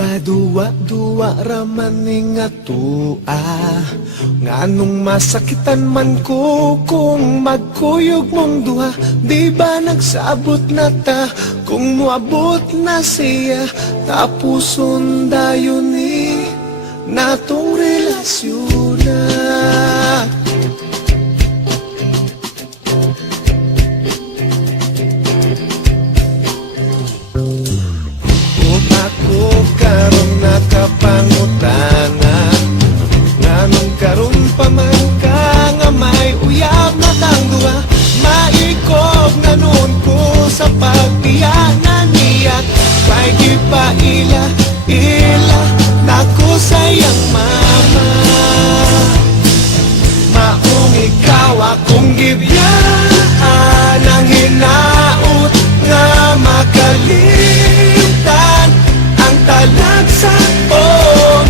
ba duwa-duwa raman nga tua? Nganong masakitan man ko kung magkuyog mong duha? Di ba nagsabot na ta kung muabot na siya? Tapuson dayon ni natong relasyon na. Karon nakapangutana, nganong karon pa man ka nga may uyab na tangduha? Maikog na noon ko sa pagbiyanan niya, kay gipaila nako sayang mama. Maong ikaw akong gibiyaan, ang hinaut nga makalimtan talagsa o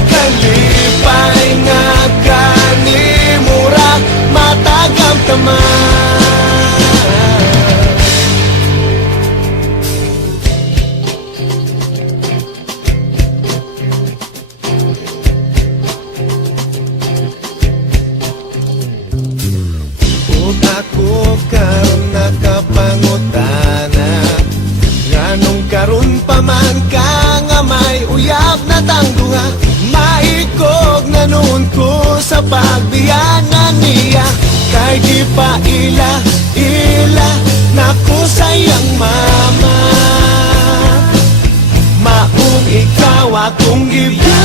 kalipay nga kanimura matagam taman. O ako karon nakapangutana, nganong karon pa man ka nga may uyab na tangduha? Maikog na noon ko sa pagbiyanan niya, kay di pa ila nako sayang mama. Maong ikaw akong gibiyaan,